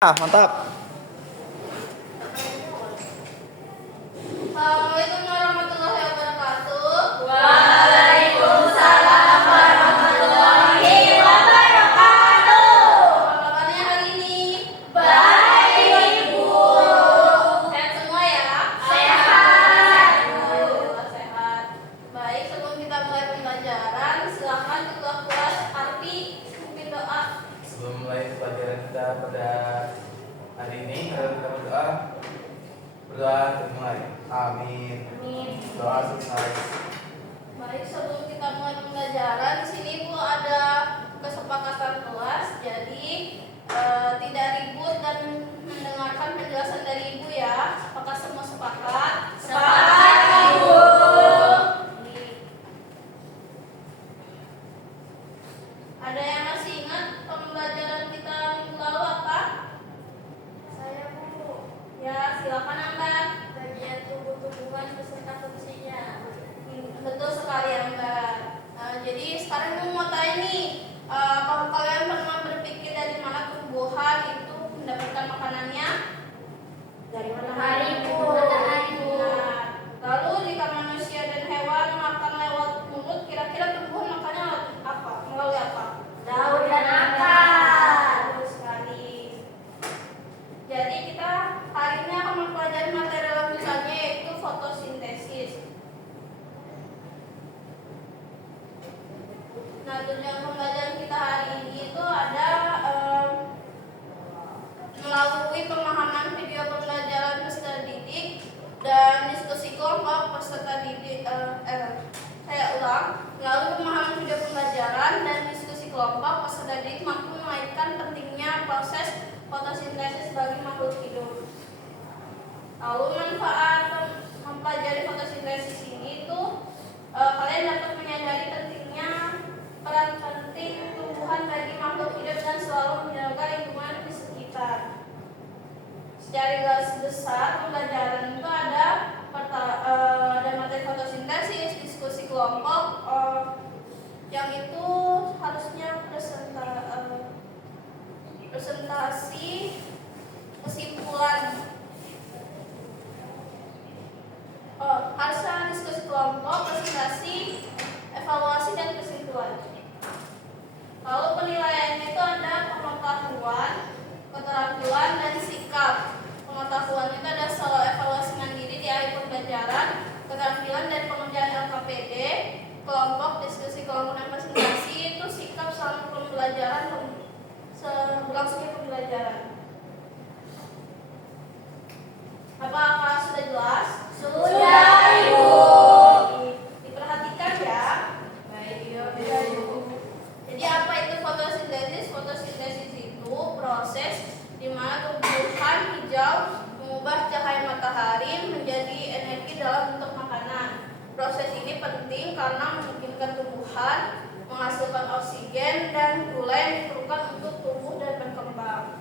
Mantap. Assalamualaikum warahmatullahi wabarakatuh. Waalaikumsalam warahmatullahi wabarakatuh. Apa kabarnya hari ini? Baik, Bu. Sehat semua ya? Sehat. Alhamdulillah sehat. Baik, sebelum kita mulai pembelajaran, silakan ketua kelas Arfi memimpin doa. Sebelum mulai pelajaran kita pada hari ini, kita berdoa untuk mulai. Amin. Doa selesai. Baik, sebelum kita mulai pembelajaran, di sini Bu ada kesepakatan kelas, jadi tidak ribut dan mendengarkan penjelasan dari Ibu ya. Apakah semua sepakat? Sepakat, Ibu. Ada yang masih ingat pembelajaran kita minggu lalu apa? Saya, Bu. Ya, silakan angkat. Bagian tubuh-tubuhan beserta fungsinya. Betul sekali Mbak. Jadi sekarang mau tanya nih, kalau kalian pernah berpikir dari mana tumbuhan itu mendapatkan makanannya? Dari matahari, Bu. Nah, lalu jika manusia dan hewan makan lewat mulut, kira-kira tumbuhan makannya apa? Melalui apa? Daun dan akar. Betul sekali. Jadi kita hari ini akan mempelajari materi lanjutannya yaitu fotosintesis. Nah, tujuan pembelajaran kita hari ini itu ada melalui pemahaman video pembelajaran peserta didik dan diskusi kelompok peserta didik. Saya ulang, melalui pemahaman video pembelajaran dan diskusi kelompok peserta didik mampu mengaitkan pentingnya proses fotosintesis bagi makhluk hidup. Lalu manfaat mempelajari fotosintesis ini itu kalian dapat menyadari pentingnya peran penting tumbuhan bagi makhluk hidup dan selalu menjaga lingkungan di sekitar. Secara garis besar pembelajaran itu ada materi fotosintesis, diskusi kelompok, yang itu harusnya presentasi kesimpulan. Harusnya diskusi kelompok, presentasi, evaluasi dan kesimpulan. Lalu penilaiannya itu ada pengetahuan, keterampilan dan sikap. Pengetahuan itu ada selalu evaluasi mandiri di akhir pembelajaran, keterampilan dan pengerjaan LKPD, kelompok, diskusi kelompok dan presentasi itu sikap selama pembelajaran berlangsungnya pembelajaran. Apakah sudah jelas? Sudah, Ibu. Diperhatikan ya. Baik, Ibu. Jadi apa itu fotosintesis? Fotosintesis itu proses di mana tumbuhan hijau mengubah cahaya matahari menjadi energi dalam bentuk makanan. Proses ini penting karena memungkinkan tumbuhan menghasilkan oksigen dan gula yang diperlukan untuk tumbuh dan berkembang.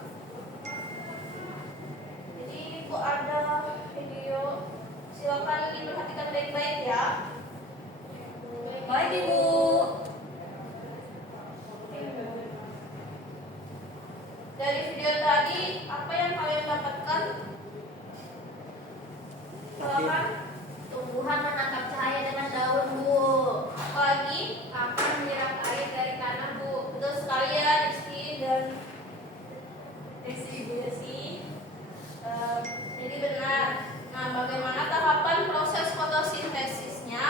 Jadi Ibu ada video, silakan diperhatikan baik-baik ya. Baik, Ibu. Dari video tadi, apa yang kalian dapatkan? Silakan. Tumbuhan menangkap cahaya dengan daun, Bu. Lagi, Akan menyerap air dari tanah, Bu. betul sekali ya Rizky dan Desi. Jadi benar. Nah, bagaimana tahapan proses fotosintesisnya?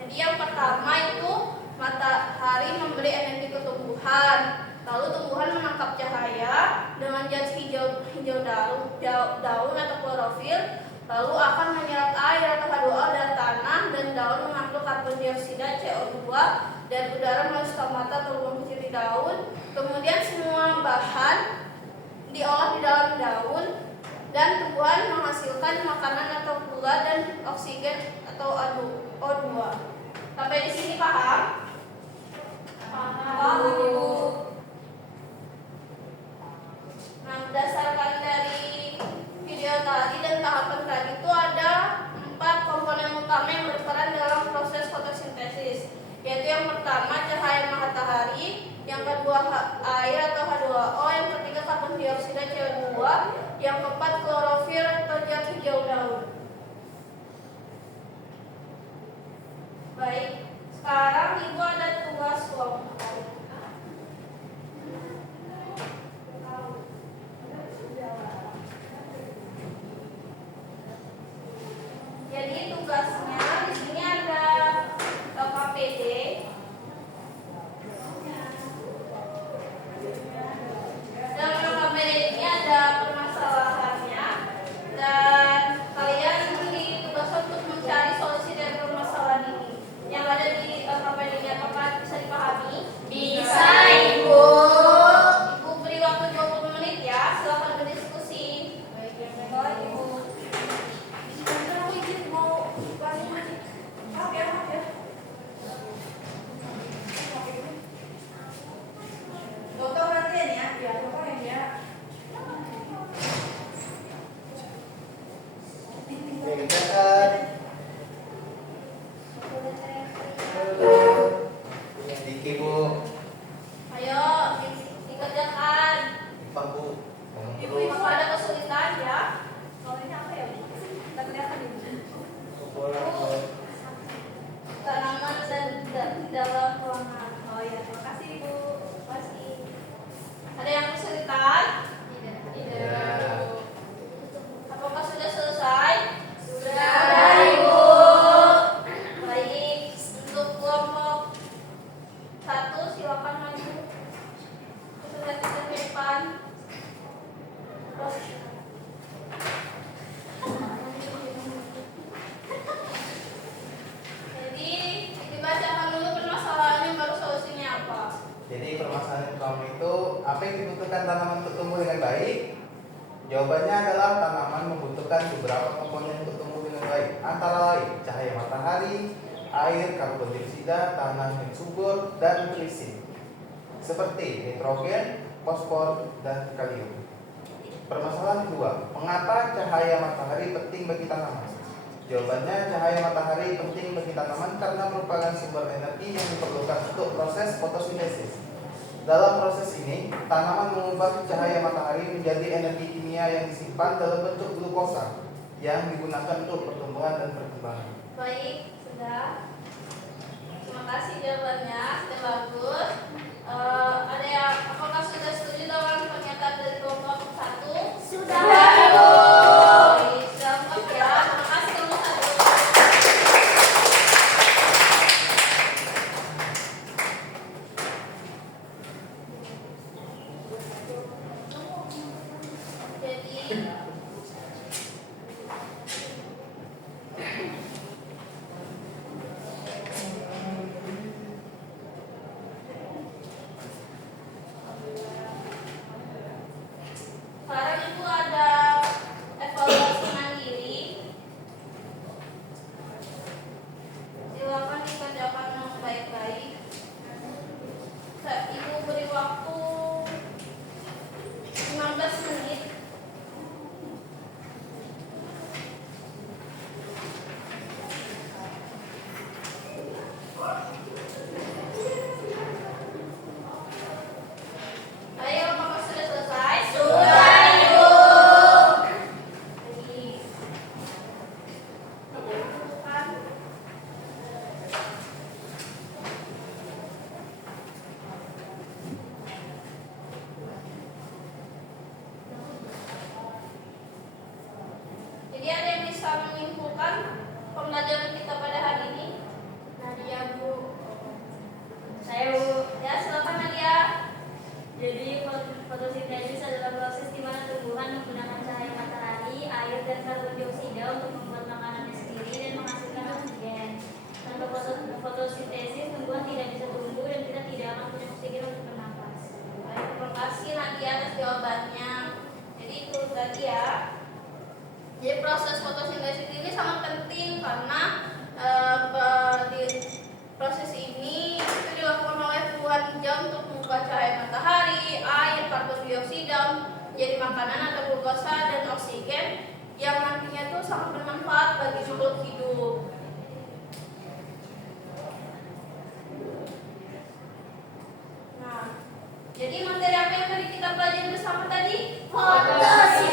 Jadi yang pertama itu matahari memberi energi ke tumbuhan. Lalu tumbuhan menangkap cahaya dengan jas hijau daun atau klorofil, lalu akan menyerap air atau H2O dari tanah dan daun mengandung karbon dioksida CO2 dan udara melalui stomata atau lubang kecil di daun. Kemudian semua bahan diolah di dalam daun dan tumbuhan menghasilkan makanan atau gula dan oksigen atau O2. Sampai di sini paham? Paham, Ibu. Nah, berdasarkan dari video tadi dan tahapan tadi itu ada 4 komponen utama yang berperan dalam proses fotosintesis, yaitu yang pertama cahaya matahari, yang kedua air atau H2O, yang ketiga karbon dioksida CO2, Yang keempat, klorofil atau zat hijau daun. Baik, sekarang Ibu ada tugas kelompok. Jadi tugasnya di sini ada KPD. Dalam KPD ini ada permasalahannya dan kalian ditugaskan untuk mencari solusi dari permasalahan ini. Yang ada di KPD-nya apakah bisa dipahami? Bisa, Ibu. Ibu beri waktu 20 menit ya, silakan berdiskusi. Baik, Ibu. Sebentar aku izin mau kasih masih. Maaf ya. Dokter nanti ya, biar dokter ya. Kerjakan. Punya Diki, Bu. Ayo dikerjakan. Pak, Bu. Ibu-ibu ada kesulitan ya? Kalau ini apa ya? Tidak kelihatan ibu. Tanaman dan di dalam ruangan. Oh ya, terima kasih ibu. Terima kasih. Ada yang kesulitan? Tidak. Apakah sudah selesai? Sudah, Ibu. Baik, untuk kelompok 1 silakan maju. Kita ke depan. Terus. Jadi dibacakan dulu permasalahannya baru solusinya apa. Jadi permasalahan pertama itu apa yang dibutuhkan tanaman untuk tumbuh dengan baik? Jawabannya adalah tanaman membutuhkan beberapa komponen untuk tumbuh dengan baik, antara lain cahaya matahari, air, karbon dioksida, tanah yang subur, dan nutrisi seperti nitrogen, fosfor, dan kalium. Permasalahan kedua, mengapa cahaya matahari penting bagi tanaman? Jawabannya, cahaya matahari penting bagi tanaman karena merupakan sumber energi yang diperlukan untuk proses fotosintesis. Dalam proses ini, tanaman mengubah cahaya matahari menjadi energi kimia yang disimpan dalam bentuk glukosa yang digunakan untuk pertumbuhan dan perkembangan. Baik, sudah. Terima kasih jawabannya, sudah bagus. Ada yang apakah sudah setuju dengan pernyataan dari kelompok 1? Sudah, Ibu. Baik, sudah lengkap ya. Terima kasih kelompok 1. Jadi sekarang Ibu ada evaluasi mandiri. Silakan dikerjakan dengan baik-baik. Ibu beri waktu 15 menit. Ayo, apakah sudah selesai? Sudah, Ibu. Lagi. Bukan. Jadi ada yang bisa menyimpulkan pembelajaran kita pada hari ini? Nadia, Bu. Saya Bu. Ya, silakan Nadia. Jadi fotosintesis adalah proses di mana tumbuhan menggunakan cahaya matahari, air, dan karbon dioksida untuk membuat makanannya sendiri dan menghasilkan oksigen. Tanpa fotosintesis, tumbuhan tidak bisa tumbuh dan kita tidak akan punya oksigen untuk bernafas. Baik, terima kasih Nadia atas jawabannya. Jadi itu tadi ya. Jadi proses fotosintesis ini sangat penting karena di proses ini itu dilakukan oleh puluhan jam untuk mengubah cahaya matahari, air, karbon dioksida menjadi makanan atau glukosa dan oksigen yang nantinya itu sangat bermanfaat bagi makhluk hidup. Nah, jadi materi apa yang tadi kita pelajari bersama tadi? Fotosинtesis.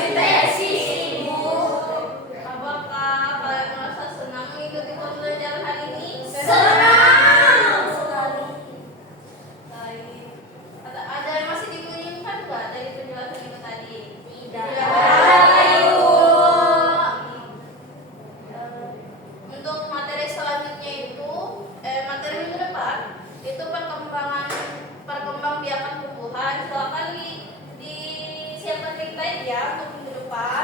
media untuk minggu depan.